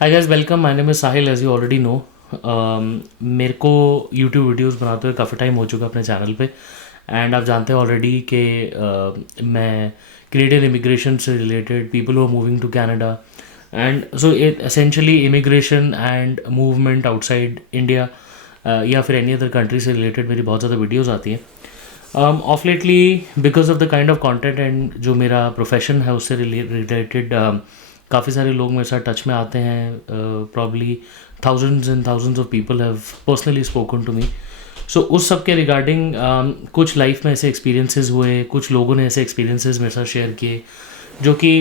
I guess welcome, my name is Sahil, as you already know. मेरे को YouTube videos बनाते हुए काफ़ी टाइम हो चुका अपने चैनल पे। एंड आप जानते हैं ऑलरेडी कि मैं कैनेडियन इमिग्रेशन से related people who are moving to Canada and so it essentially immigration and movement outside India या फिर एनी अदर कंट्री से रिलेटेड मेरी बहुत ज़्यादा वीडियोज़ आती हैं। Of lately because of the kind of content and जो मेरा प्रोफेशन है उससे रिलेटेड काफ़ी सारे लोग मेरे साथ टच में आते हैं। Probably thousands and thousands of people have personally spoken to me. So उस सब के रिगार्डिंग कुछ लाइफ में ऐसे एक्सपीरियंसेस हुए, कुछ लोगों ने ऐसे एक्सपीरियंसेस मेरे साथ शेयर किए जो कि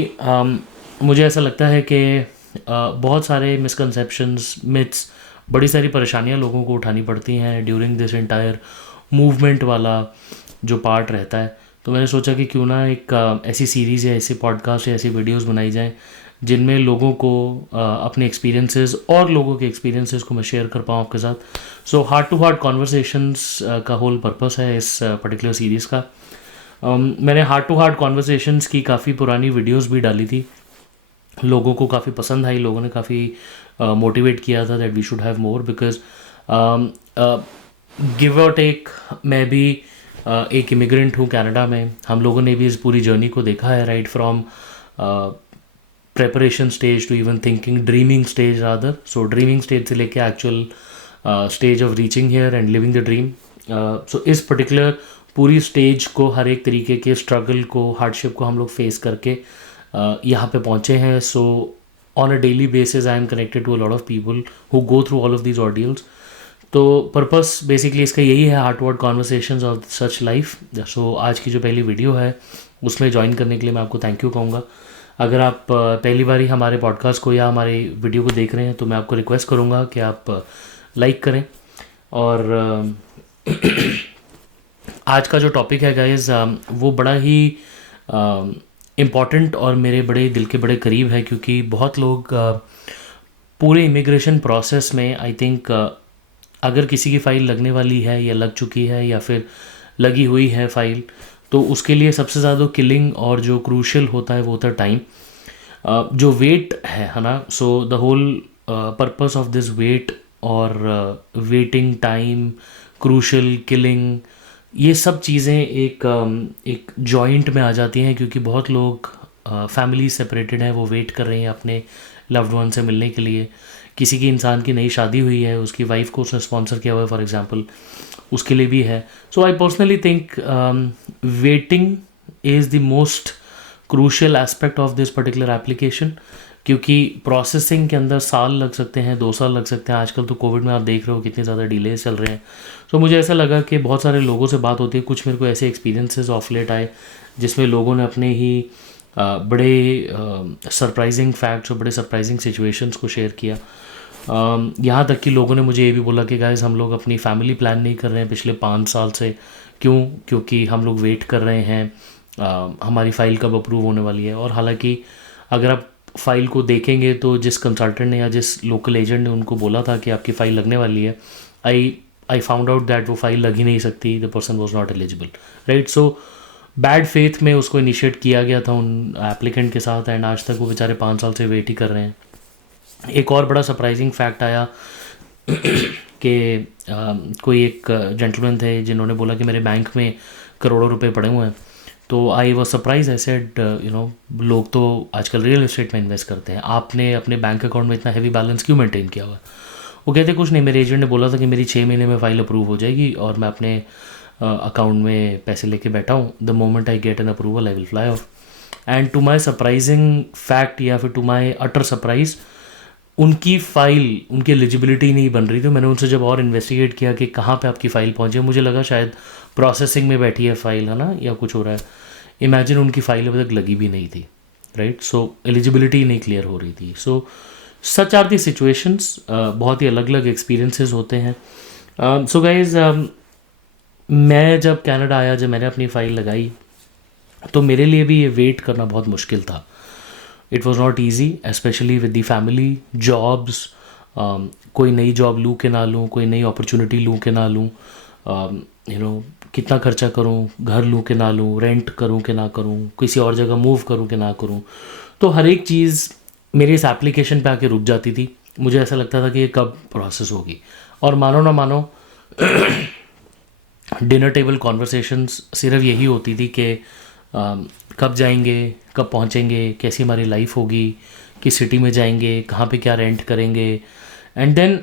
मुझे ऐसा लगता है कि बहुत सारे मिसकंसेप्शंस, मिथ्स, बड़ी सारी परेशानियां लोगों को उठानी पड़ती हैं ड्यूरिंग दिस एंटायर मूवमेंट वाला जो पार्ट रहता है। तो मैंने सोचा कि क्यों ना एक ऐसी सीरीज़ या ऐसी पॉडकास्ट या ऐसी वीडियोस बनाई जाएं जिनमें लोगों को अपने एक्सपीरियंसेस और लोगों के एक्सपीरियंसेस को मैं शेयर कर पाऊँ आपके साथ। So heart to heart conversations का होल पर्पस है इस पर्टिकुलर सीरीज़ का। मैंने हार्ट टू हार्ट कॉन्वर्सेशंस की काफ़ी पुरानी वीडियोस भी डाली थी, लोगों को काफ़ी पसंद आई, लोगों ने काफ़ी मोटिवेट किया था that we should have more because give और टेक मैं भी एक इमिग्रेंट हूँ कनाडा में। हम लोगों ने भी इस पूरी जर्नी को देखा है, right from preparation stage to even thinking, dreaming stage rather. So dreaming stage से लेके actual stage of reaching here and living the dream. So इस पर्टिकुलर पूरी स्टेज को, हर एक तरीके के स्ट्रगल को, हार्डशिप को हम लोग फेस करके यहाँ पे पहुँचे हैं। So on a daily basis I am connected to a lot of people who go through all of these ordeals. तो पर्पस बेसिकली इसका यही है, heart to heart conversations of such life. So आज की जो पहली वीडियो है उसमें ज्वाइन करने के लिए मैं आपको थैंक यू कहूँगा। अगर आप पहली बार ही हमारे पॉडकास्ट को या हमारे वीडियो को देख रहे हैं तो मैं आपको रिक्वेस्ट करूँगा कि आप लाइक करें। और आज का जो टॉपिक है गाइस वो बड़ा ही इम्पॉर्टेंट और मेरे बड़े दिल के बड़े करीब है, क्योंकि बहुत लोग पूरे इमिग्रेशन प्रोसेस में आई थिंक अगर किसी की फ़ाइल लगने वाली है या लग चुकी है या फिर लगी हुई है फ़ाइल, तो उसके लिए सबसे ज़्यादा किलिंग और जो क्रूशल होता है वो होता है टाइम, जो वेट है ना। So the whole purpose of this wait और वेटिंग टाइम, क्रूशल, किलिंग, ये सब चीज़ें एक जॉइंट में आ जाती हैं, क्योंकि बहुत लोग फैमिली सेपरेटेड हैं, वो वेट कर रहे हैं अपने लव्ड वन से मिलने के लिए। किसी की इंसान की नई शादी हुई है, उसकी वाइफ को उसने स्पॉन्सर किया हुआ है फॉर एग्जांपल, उसके लिए भी है। So I personally think waiting is the most crucial aspect of this particular application, क्योंकि प्रोसेसिंग के अंदर साल लग सकते हैं, 2 साल लग सकते हैं। आजकल तो कोविड में आप देख रहे हो कितने ज़्यादा डिलेज चल रहे हैं। सो मुझे ऐसा लगा कि बहुत सारे लोगों से बात होती है, कुछ मेरे को ऐसे एक्सपीरियंसेस ऑफ लेट आए जिसमें लोगों ने अपने ही बड़े सरप्राइजिंग फैक्ट्स और बड़े सरप्राइजिंग सिचुएशंस को शेयर किया। यहाँ तक कि लोगों ने मुझे ये भी बोला कि गाइस हम लोग अपनी फैमिली प्लान नहीं कर रहे हैं पिछले 5 साल से। क्यों? क्योंकि हम लोग वेट कर रहे हैं हमारी फ़ाइल कब अप्रूव होने वाली है। और हालांकि अगर आप फ़ाइल को देखेंगे तो जिस कंसल्टेंट ने या जिस लोकल एजेंट ने उनको बोला था कि आपकी फ़ाइल लगने वाली है, आई फाउंड आउट दैट वो फाइल लग ही नहीं सकती, the person was not eligible, right. So bad faith में उसको इनिशिएट किया गया था उन एप्लीकेंट के साथ, एंड आज तक वो बेचारे 5 साल से वेट ही कर रहे हैं। एक और बड़ा सरप्राइजिंग फैक्ट आया कि कोई एक जेंटलमैन थे जिन्होंने बोला कि मेरे बैंक में करोड़ों रुपए पड़े हुए हैं। तो I was surprise, I said you know, लोग तो आजकल रियल एस्टेट में इन्वेस्ट करते हैं, आपने अपने बैंक अकाउंट में इतना हैवी बैलेंस क्यों मेंटेन किया हुआ है? वो कहते कुछ नहीं, मेरे एजेंट ने बोला था कि मेरी 6 महीने में फ़ाइल अप्रूव हो जाएगी और मैं अपने अकाउंट में पैसे लेके बैठा हूँ, the moment I get an approval I will fly off. And to my surprising fact या फिर टू माई अटर सरप्राइज, उनकी फ़ाइल, उनकी एलिजिबिलिटी नहीं बन रही थी। मैंने उनसे जब और इन्वेस्टिगेट किया कि कहाँ पे आपकी फ़ाइल पहुँची, मुझे लगा शायद प्रोसेसिंग में बैठी है फ़ाइल, है ना, या कुछ हो रहा है। इमेजिन उनकी फ़ाइल अभी तक लगी भी नहीं थी, राइट। सो एलिजिबिलिटी नहीं क्लियर हो रही थी। सो सच आर दी सिचुएशंस, बहुत ही अलग अलग एक्सपीरियंसेस होते हैं। सो गाइज, मैं जब कनाडा आया, जब मैंने अपनी फ़ाइल लगाई, तो मेरे लिए भी ये वेट करना बहुत मुश्किल था। It was not easy, specially with the family, jobs, कोई नई जॉब लूँ कि ना लूँ, कोई नई अपॉर्चुनिटी लूँ कि ना लूँ, यू नो, कितना खर्चा करूँ, घर लूँ कि ना लूँ, रेंट करूँ कि ना करूँ, किसी और जगह मूव करूँ कि ना करूँ। तो हर एक चीज़ मेरी इस एप्लीकेशन पे आके रुक जाती थी। मुझे ऐसा लगता था कि ये कब प्रोसेस होगी। और मानो ना मानो, डिनर टेबल कॉन्वर्सेशंस सिर्फ यही होती थी कि कब जाएंगे, कब पहुंचेंगे, कैसी हमारी लाइफ होगी, किस सिटी में जाएंगे, कहाँ पे क्या रेंट करेंगे। एंड देन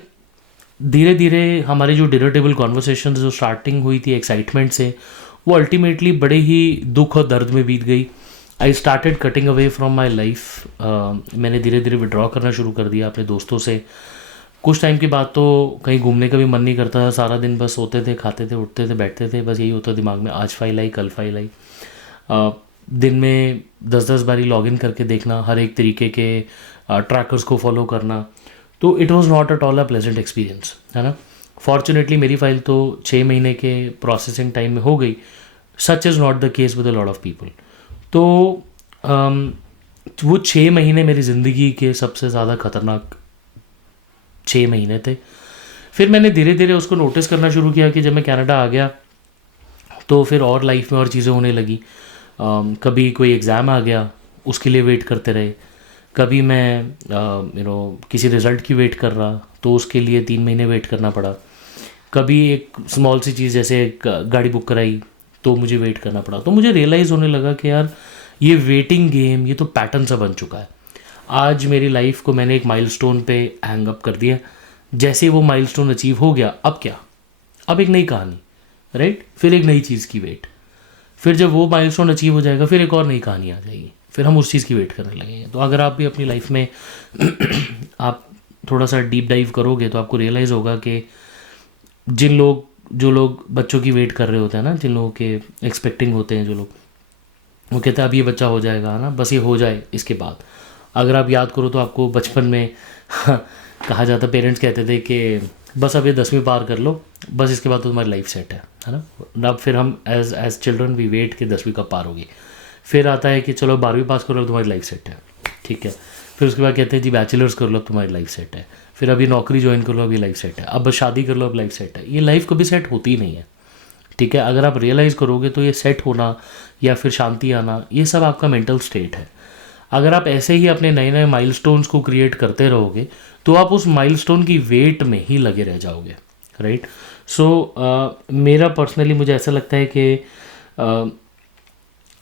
धीरे धीरे हमारी जो डिनर टेबल कॉन्वर्सेशंस जो स्टार्टिंग हुई थी एक्साइटमेंट से, वो अल्टीमेटली बड़े ही दुख और दर्द में बीत गई। I started cutting away from my life. मैंने धीरे धीरे विड्रॉ करना शुरू कर दिया अपने दोस्तों से। कुछ टाइम के बाद तो कहीं घूमने का भी मन नहीं करता था। सारा दिन बस सोते थे, खाते थे, उठते थे, बैठते थे, बस यही होता दिमाग में, आज फाइल आई, कल फाइल आई। दिन में 10-10 बारी लॉगिन करके देखना, हर एक तरीके के ट्रैकर्स को फॉलो करना। तो it was not at all a pleasant experience, है ना। फॉर्चुनेटली मेरी फ़ाइल तो 6 महीने के प्रोसेसिंग टाइम में हो गई। Such is not the case with a lot of people. तो वो 6 महीने मेरी ज़िंदगी के सबसे ज़्यादा ख़तरनाक 6 महीने थे। फिर मैंने धीरे धीरे उसको नोटिस करना शुरू किया कि जब मैं कनाडा आ गया तो फिर और लाइफ में और चीज़ें होने लगी। कभी कोई एग्ज़ाम आ गया, उसके लिए वेट करते रहे। कभी मैं किसी रिज़ल्ट की वेट कर रहा, तो उसके लिए 3 महीने वेट करना पड़ा। कभी एक स्मॉल सी चीज़ जैसे एक गाड़ी बुक कराई, तो मुझे वेट करना पड़ा। तो मुझे रियलाइज़ होने लगा कि यार ये वेटिंग गेम, ये तो पैटर्न सा बन चुका है। आज मेरी लाइफ को मैंने एक माइलस्टोन पे हैंग अप कर दिया। जैसे वो माइलस्टोन अचीव हो गया, अब क्या, अब एक नई कहानी, राइट। फिर एक नई चीज़ की वेट। फिर जब वो माइलस्टोन अचीव हो जाएगा, फिर एक और नई कहानी आ जाएगी, फिर हम उस चीज़ की वेट करने लगेंगे। तो अगर आप भी अपनी लाइफ में आप थोड़ा सा डीप डाइव करोगे तो आपको रियलाइज़ होगा कि जो लोग बच्चों की वेट कर रहे होते हैं ना, जिन लोगों के एक्सपेक्टिंग होते हैं, जो लोग, वो कहते हैं अब ये बच्चा हो जाएगा, है ना, बस ये हो जाए इसके बाद। अगर आप याद करो तो आपको बचपन में कहा जाता, पेरेंट्स कहते थे कि बस अब ये 10वीं पार कर लो, बस इसके बाद तो तुम्हारी लाइफ सेट है ना। अब फिर हम एज चिल्ड्रन वी वेट कि 10वीं कब पार होगी। फिर आता है कि चलो 12वीं पास करो, अब तुम्हारी लाइफ सेट है, ठीक है। फिर उसके बाद कहते हैं जी बैचलर्स कर लो, अब तुम्हारी लाइफ सेट है। फिर अभी नौकरी ज्वाइन कर लो, अभी लाइफ सेट है। अब बस शादी कर लो, अब लाइफ सेट है। ये लाइफ कभी सेट होती ही नहीं है, ठीक है। अगर आप रियलाइज़ करोगे तो ये सेट होना या फिर शांति आना, ये सब आपका मेंटल स्टेट है। अगर आप ऐसे ही अपने नए नए माइलस्टोन्स को क्रिएट करते रहोगे तो आप उस माइलस्टोन की वेट में ही लगे रह जाओगे, राइट। सो मेरा पर्सनली मुझे ऐसा लगता है कि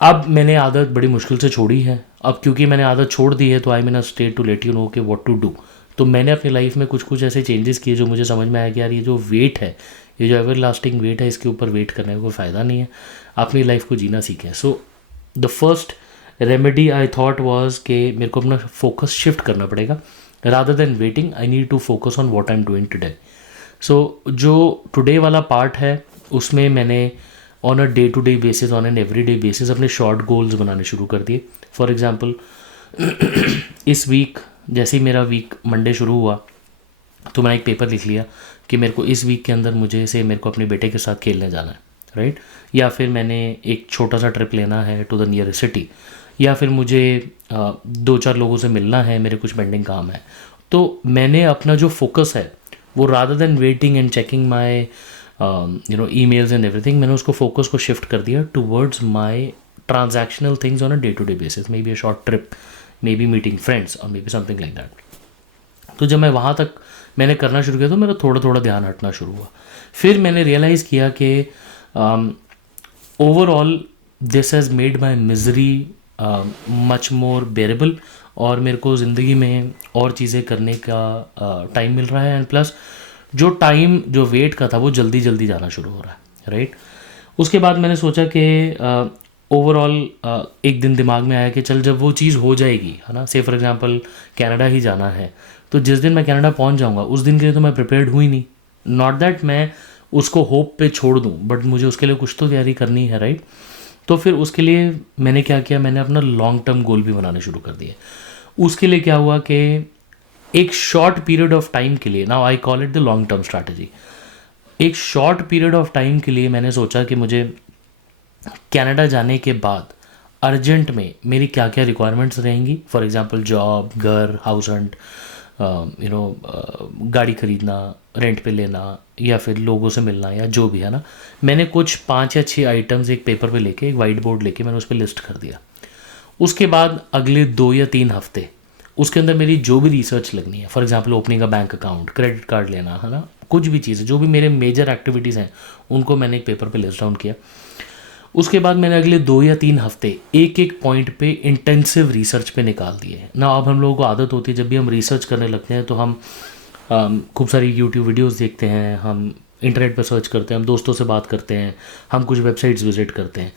अब मैंने आदत बड़ी मुश्किल से छोड़ी है। अब क्योंकि मैंने आदत छोड़ दी है तो I am in a state to let you know कि व्हाट टू डू। तो मैंने अपनी लाइफ में कुछ कुछ ऐसे चेंजेस किए जो मुझे समझ में आया कि यार ये जो वेट है, ये जो एवर लास्टिंग वेट है, इसके ऊपर वेट करने का कोई फ़ायदा नहीं है। अपनी लाइफ को जीना सीखें। So the first remedy I thought was कि मेरे को अपना फोकस शिफ्ट करना पड़ेगा। Rather than waiting, I need to focus on what I am doing today. So जो टुडे वाला पार्ट है उसमें मैंने on a day to day basis, on an every day basis अपने शॉर्ट गोल्स बनाने शुरू कर दिए। फॉर एग्जांपल इस वीक, जैसे ही मेरा वीक मंडे शुरू हुआ तो मैंने एक पेपर लिख लिया कि मेरे को इस वीक के अंदर मेरे को अपने बेटे के साथ खेलने जाना है, राइट। या फिर मैंने एक छोटा सा ट्रिप लेना है टू द नियरेस्ट सिटी, या फिर मुझे 2-4 लोगों से मिलना है, मेरे कुछ पेंडिंग काम है। तो मैंने अपना जो फोकस है वो rather than waiting and checking my emails and everything, मैंने उसको फोकस को शिफ्ट कर दिया towards my transactional things on a day to day basis, may be a short trip, may be meeting friends और may be something like that. तो जब मैं वहाँ तक मैंने करना शुरू किया तो मेरा थोड़ा थोड़ा ध्यान हटना शुरू हुआ। फिर मैंने रियलाइज़ किया कि overall this has made my misery much more बेरेबल, और मेरे को ज़िंदगी में और चीज़ें करने का टाइम मिल रहा है। एंड प्लस जो टाइम जो वेट का था वो जल्दी जल्दी जाना शुरू हो रहा है, राइट। उसके बाद मैंने सोचा कि ओवरऑल एक दिन दिमाग में आया कि चल जब वो चीज़ हो जाएगी, है ना, से फॉर एग्जांपल कनाडा ही जाना है, तो जिस दिन मैं कनाडा पहुंच जाऊंगा उस दिन के लिए तो मैं प्रिपेयर्ड हुई नहीं। नॉट दैट मैं उसको होप पे छोड़ दूं, बट मुझे उसके लिए कुछ तो तैयारी करनी है, राइट। तो फिर उसके लिए मैंने क्या किया, मैंने अपना लॉन्ग टर्म गोल भी बनाने शुरू कर दिए। उसके लिए क्या हुआ कि एक शॉर्ट पीरियड ऑफ टाइम के लिए, now I call it the long term strategy, एक शॉर्ट पीरियड ऑफ टाइम के लिए मैंने सोचा कि मुझे कनाडा जाने के बाद अर्जेंट में मेरी क्या क्या रिक्वायरमेंट्स रहेंगी। फॉर एग्जांपल जॉब, घर, हाउस रेंट, गाड़ी खरीदना, रेंट पे लेना, या फिर लोगों से मिलना, या जो भी है ना। मैंने कुछ 5 या 6 आइटम्स एक पेपर पे लेके, एक वाइट बोर्ड लेके मैंने उस पर लिस्ट कर दिया। उसके बाद अगले 2 या 3 हफ्ते उसके अंदर मेरी जो भी रिसर्च लगनी है, फॉर एग्जांपल ओपनिंग का बैंक अकाउंट, क्रेडिट कार्ड लेना, है ना, कुछ भी चीज़ जो भी मेरे मेजर एक्टिविटीज़ हैं उनको मैंने एक पेपर पे लिस्ट डाउन किया। उसके बाद मैंने अगले 2 या 3 हफ्ते एक एक पॉइंट पे इंटेंसिव रिसर्च पे निकाल दिए ना। अब हम लोगों को आदत होती है जब भी हम रिसर्च करने लगते हैं तो हम खूब सारी यूट्यूब वीडियोस देखते हैं, हम इंटरनेट पर सर्च करते हैं, हम दोस्तों से बात करते हैं, हम कुछ वेबसाइट्स विजिट करते हैं।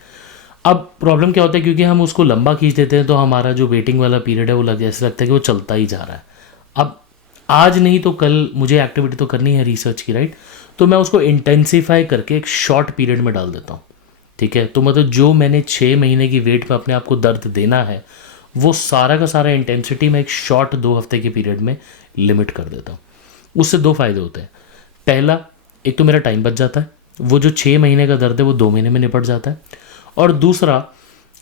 अब प्रॉब्लम क्या होता है, क्योंकि हम उसको लंबा खींच देते हैं तो हमारा जो वेटिंग वाला पीरियड है वो जैसे लगता है कि वो चलता ही जा रहा है। अब आज नहीं तो कल मुझे एक्टिविटी तो करनी है रिसर्च की, राइट? तो मैं उसको इंटेंसीफाई करके एक शॉर्ट पीरियड में डाल देता हूँ, ठीक है? तो मतलब जो मैंने 6 महीने की वेट में अपने आप को दर्द देना है वो सारा का सारा इंटेंसिटी मैं एक शॉर्ट 2 हफ्ते के पीरियड में लिमिट कर देता हूँ। उससे 2 फ़ायदे होते हैं। पहला, एक तो मेरा टाइम बच जाता है, वो जो 6 महीने का दर्द है वो 2 महीने में निपट जाता है। और दूसरा,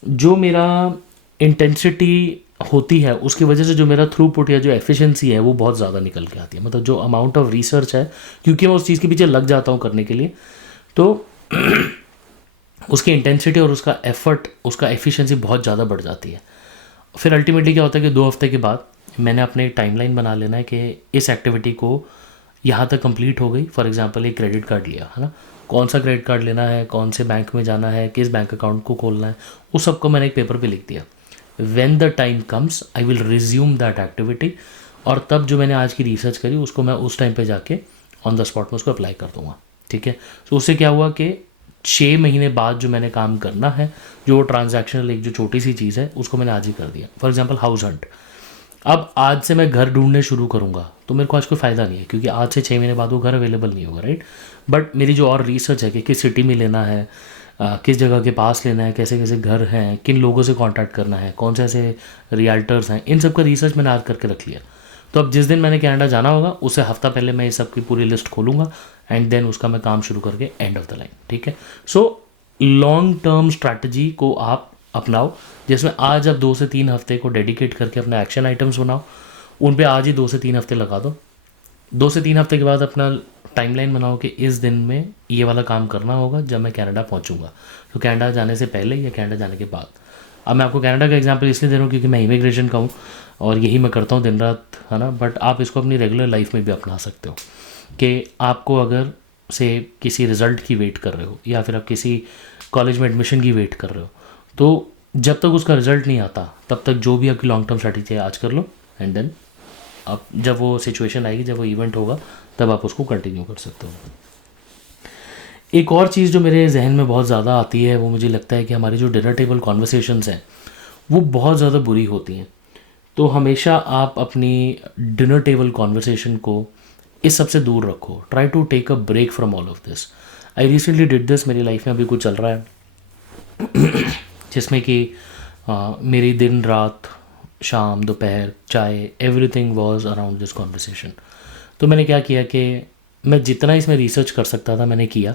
जो मेरा इंटेंसिटी होती है उसकी वजह से जो मेरा थ्रूपुट या जो एफिशिएंसी है वो बहुत ज़्यादा निकल के आती है। मतलब जो अमाउंट ऑफ रिसर्च है, क्योंकि मैं उस चीज़ के पीछे लग जाता हूँ करने के लिए, तो उसकी इंटेंसिटी और उसका एफर्ट, उसका एफिशिएंसी बहुत ज़्यादा बढ़ जाती है। फिर अल्टीमेटली क्या होता है कि 2 हफ्ते के बाद मैंने अपने टाइमलाइन बना लेना है कि इस एक्टिविटी को यहाँ तक कंप्लीट हो गई। फॉर एग्जांपल एक क्रेडिट कार्ड लिया, है ना, कौन सा क्रेडिट कार्ड लेना है, कौन से बैंक में जाना है, किस बैंक अकाउंट को खोलना है, उस सबको मैंने एक पेपर पे लिख दिया। When the time comes I will resume that activity, और तब जो मैंने आज की रिसर्च करी उसको मैं उस टाइम पे जाके ऑन द स्पॉट में उसको अप्लाई कर दूँगा, ठीक है? तो उससे क्या हुआ कि 6 महीने बाद जो मैंने काम करना है, जो ट्रांजैक्शनल एक जो छोटी सी चीज़ है उसको मैंने आज ही कर दिया। फॉर एग्जांपल हाउस हंट, अब आज से मैं घर ढूंढने शुरू करूँगा तो मेरे को आज कोई फ़ायदा नहीं है, क्योंकि आज से 6 महीने बाद वो घर अवेलेबल नहीं होगा, राइट? बट मेरी जो और रिसर्च है कि किस सिटी में लेना है, किस जगह के पास लेना है, कैसे कैसे घर हैं, किन लोगों से कांटेक्ट करना है, कौन से ऐसे रियल्टर्स हैं, इन सब का रिसर्च मैंने आज करके रख लिया। तो अब जिस दिन मैंने कनाडा जाना होगा उससे हफ्ता पहले मैं इस सब की पूरी लिस्ट खोलूँगा एंड देन उसका मैं काम शुरू करके एंड ऑफ द लाइन, ठीक है? सो लॉन्ग टर्म स्ट्रैटेजी को आप अपनाओ, जिसमें आज आप 2 से 3 हफ्ते को डेडिकेट करके अपने एक्शन आइटम्स बनाओ, उन पे आज ही 2 से 3 हफ्ते लगा दो। 2 से 3 हफ्ते के बाद अपना टाइमलाइन बनाओ कि इस दिन में ये वाला काम करना होगा जब मैं कनाडा पहुंचूंगा। तो कनाडा जाने से पहले या कनाडा जाने के बाद। अब मैं आपको कनाडा का एग्जांपल इसलिए दे रहा हूँ क्योंकि मैं इमिग्रेशन का हूँ और यही मैं करता हूँ दिन रात, है ना, बट आप इसको अपनी रेगुलर लाइफ में भी अपना सकते हो कि आपको अगर से किसी रिज़ल्ट की वेट कर रहे हो या फिर आप किसी कॉलेज में एडमिशन की वेट कर रहे हो, तो जब तक उसका रिज़ल्ट नहीं आता तब तक जो भी आपकी लॉन्ग टर्म स्ट्रैटेजी है आज कर लो एंड देन आप जब वो सिचुएशन आएगी, जब वो इवेंट होगा, तब आप उसको कंटिन्यू कर सकते हो। एक और चीज़ जो मेरे जहन में बहुत ज़्यादा आती है वो मुझे लगता है कि हमारी जो डिनर टेबल कॉन्वर्सेशंस हैं वो बहुत ज़्यादा बुरी होती हैं। तो हमेशा आप अपनी डिनर टेबल कॉन्वर्सेशन को इस सब से दूर रखो। Try to take a break from all of this. I recently did this, मेरी लाइफ में अभी कुछ चल रहा है जिसमें कि मेरी दिन रात शाम दोपहर चाय everything was around this conversation. तो मैंने क्या किया कि मैं जितना इसमें रिसर्च कर सकता था मैंने किया,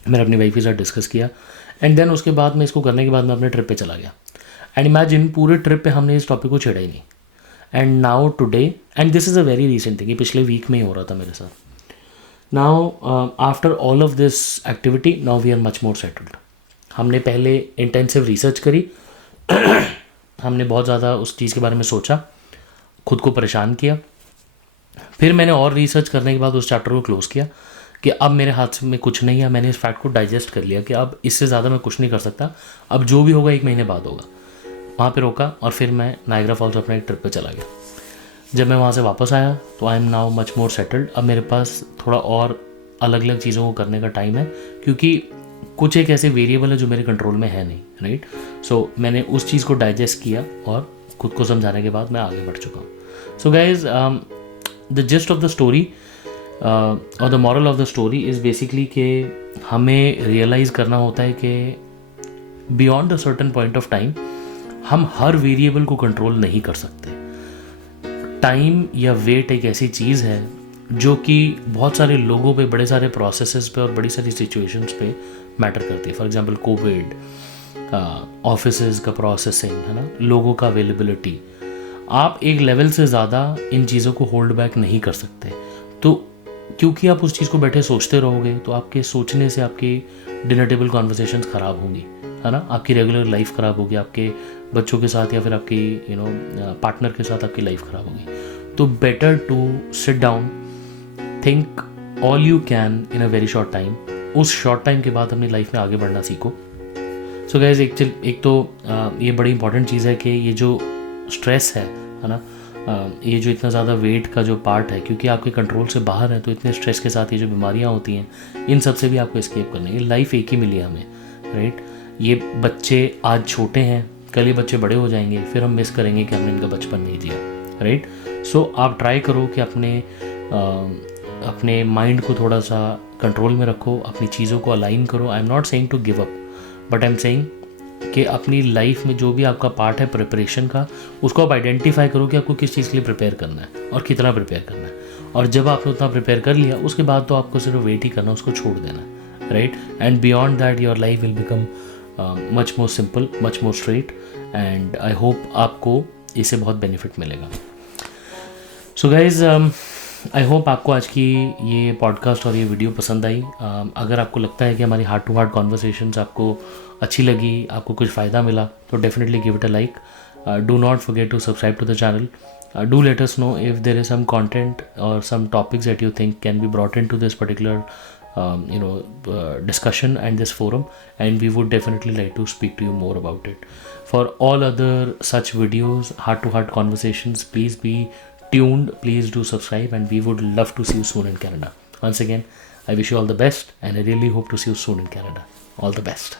मैंने अपनी वाइफ के साथ डिस्कस किया एंड देन उसके बाद मैं इसको करने के बाद मैं अपने ट्रिप पे चला गया। एंड इमेजिन पूरे ट्रिप पे हमने इस टॉपिक को छेड़ा ही नहीं। And now today, and this is a very recent thing, ये पिछले वीक में ही हो रहा था मेरे साथ। Now after all of this activity now we are much more settled. हमने पहले इंटेंसिव रिसर्च करी हमने बहुत ज़्यादा उस चीज़ के बारे में सोचा, खुद को परेशान किया, फिर मैंने और रिसर्च करने के बाद उस चैप्टर को क्लोज़ किया कि अब मेरे हाथ में कुछ नहीं है। मैंने इस फैक्ट को डाइजेस्ट कर लिया कि अब इससे ज़्यादा मैं कुछ नहीं कर सकता, अब जो भी होगा 1 महीने बाद होगा। वहाँ पे रोका और फिर मैं नायग्रा फॉल्स अपने एक ट्रिप पे चला गया। जब मैं वहाँ से वापस आया तो I M now much more settled. अब मेरे पास थोड़ा और अलग अलग चीज़ों को करने का टाइम है, क्योंकि कुछ एक ऐसे वेरिएबल है जो मेरे कंट्रोल में है नहीं, राइट? सो मैंने उस चीज़ को डाइजेस्ट किया और खुद को समझाने के बाद मैं आगे बढ़ चुका हूँ। So guys, the gist of the story और the moral of the story is basically कि हमें रियलाइज़ करना होता है कि beyond a certain point of time हम हर वेरिएबल को कंट्रोल नहीं कर सकते। टाइम या वेट एक ऐसी चीज़ है जो कि बहुत सारे लोगों पे, बड़े सारे प्रोसेसेस पे और बड़ी सारी सिचुएशंस पे मैटर करती है। फॉर एग्जांपल कोविड, ऑफिसेज का प्रोसेसिंग, है ना, लोगों का अवेलेबिलिटी। आप एक लेवल से ज़्यादा इन चीज़ों को होल्ड बैक नहीं कर सकते। तो क्योंकि आप उस चीज़ को बैठे सोचते रहोगे तो आपके सोचने से आपकी डिनर टेबल कॉन्वर्सेशंस ख़राब होंगी, है ना, आपकी रेगुलर लाइफ ख़राब होगी, आपके बच्चों के साथ या फिर आपकी पार्टनर के साथ आपकी लाइफ ख़राब होगी। तो better to sit down, think all you can in a very short time. उस शॉर्ट टाइम के बाद अपनी लाइफ में आगे बढ़ना सीखो। सो गाइज, एक तो ये बड़ी इंपॉर्टेंट चीज़ है कि ये जो स्ट्रेस है ना, ये जो इतना ज़्यादा वेट का जो पार्ट है, क्योंकि आपके कंट्रोल से बाहर है, तो इतने स्ट्रेस के साथ ये जो बीमारियाँ होती हैं, इन सब से भी आपको एस्केप करना है। ये लाइफ एक ही मिली है हमें, राइट। ये बच्चे आज छोटे हैं, कल ये बच्चे बड़े हो जाएंगे, फिर हम मिस करेंगे कि हमने इनका बचपन नहीं जिया, राइट। सो आप ट्राई करो कि अपने माइंड को थोड़ा सा कंट्रोल में रखो, अपनी चीज़ों को अलाइन करो। I am not saying to give up, but I am saying कि अपनी लाइफ में जो भी आपका पार्ट है प्रिपरेशन का, उसको आप आइडेंटिफाई करो कि आपको किस चीज़ के लिए प्रिपेयर करना है और कितना प्रिपेयर करना है। और जब आपने उतना प्रिपेयर कर लिया, उसके बाद तो आपको सिर्फ वेट ही करना, उसको छोड़ देना, right. And beyond that your life will become much more simple, much more straight, and I hope आपको इससे बहुत बेनिफिट मिलेगा। सो गाइज, आई होप आपको आज की ये पॉडकास्ट और ये वीडियो पसंद आई। अगर आपको लगता है कि हमारी हार्ट टू हार्ट कॉन्वर्सेशंस आपको अच्छी लगी, आपको कुछ फ़ायदा मिला, तो definitely give it a like. Do not forget to subscribe to the channel. Do let us know if there is some content or some topics that you think can be brought into this particular discussion and this forum, and we would definitely like to speak to you more about it. For all other such videos, heart to heart conversations, please be tuned, please do subscribe, and we would love to see you soon in Canada. Once again, I wish you all the best, and I really hope to see you soon in Canada. All the best.